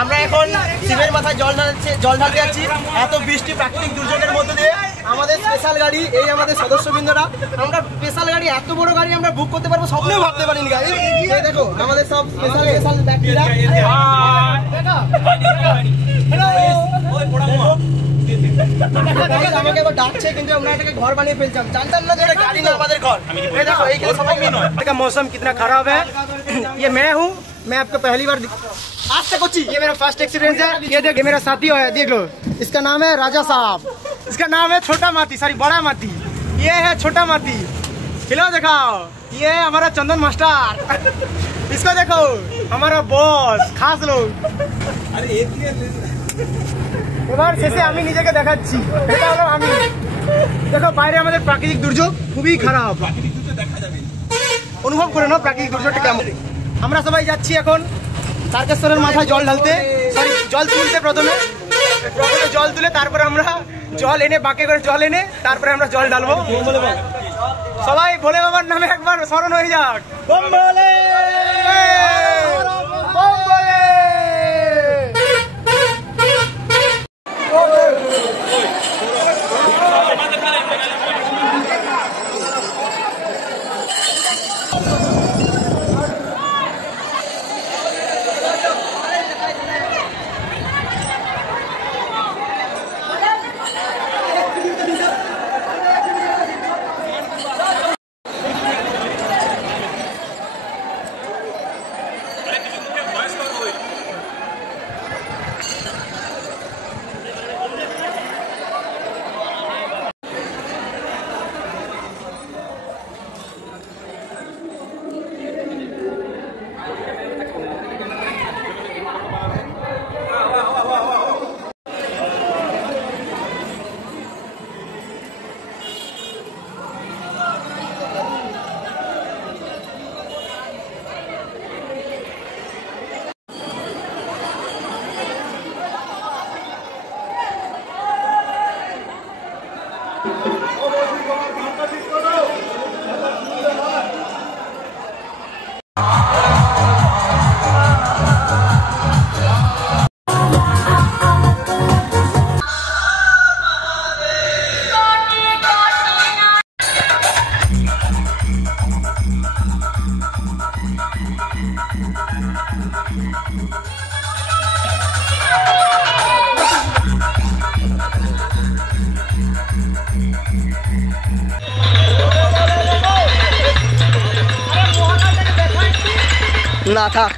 আমরা এখন শিবের মাথায় জল ঢালতে যাচ্ছি। এত বৃষ্টি প্রাকৃতিক দুর্যোগের মধ্যে দিয়ে আমাদের স্পেশাল গাড়ি, এই আমাদের সদস্যবৃন্দরা, আমরা স্পেশাল গাড়ি, এত বড় গাড়ি আমরা বুক করতে পারবো স্বপ্নেও ভাবতে পারিনি গাড়ি। এই দেখো আমাদের সব স্পেশাল ব্যক্তিরা আমাকে এবার ডাকছে, কিন্তু আমরা এটাকে ঘর বানিয়ে ফেলছিলাম, জানতাম না যে এটা গাড়ি না আমাদের ঘর। এই দেখো এইখানে সবাই मौसम कितना खराब है। ये मैं हूँ, मैं आपको पहली बार आज तक कोची, ये मेरा फर्स्ट एक्सपीरियंस है। ये देखो मेरा साथी है, देखो इसका नाम है राजा साहब, इसका नाम है छोटा माती, सॉरी बड़ा माती, ये है छोटा माती। खिलो दिखाओ, ये है हमारा चंदन मास्टर, इसको देखो हमारा बॉस खास लोग। এবার শেষে আমি নিজেকে দেখাচ্ছি, এটা হলো আমি। দেখো বাইরে আমাদের প্রাকৃতিক দুর্যোগ খুবই খারাপ, অনুভব করে নাও প্রাকৃতিক দুর্যোগটা কেমন। আমরা সবাই যাচ্ছি এখন তারকেশ্বরের মাথায় জল ঢালতে, সরি জল তুলতে। প্রথমে জল তুলে তারপরে আমরা জল এনে বাঁকে করে জল এনে তারপরে আমরা জল ঢালবো। সবাই ভোলে বাবার নামে একবার স্মরণ হয়ে যাক, বম ভোলে বম ভোলে। না থাক।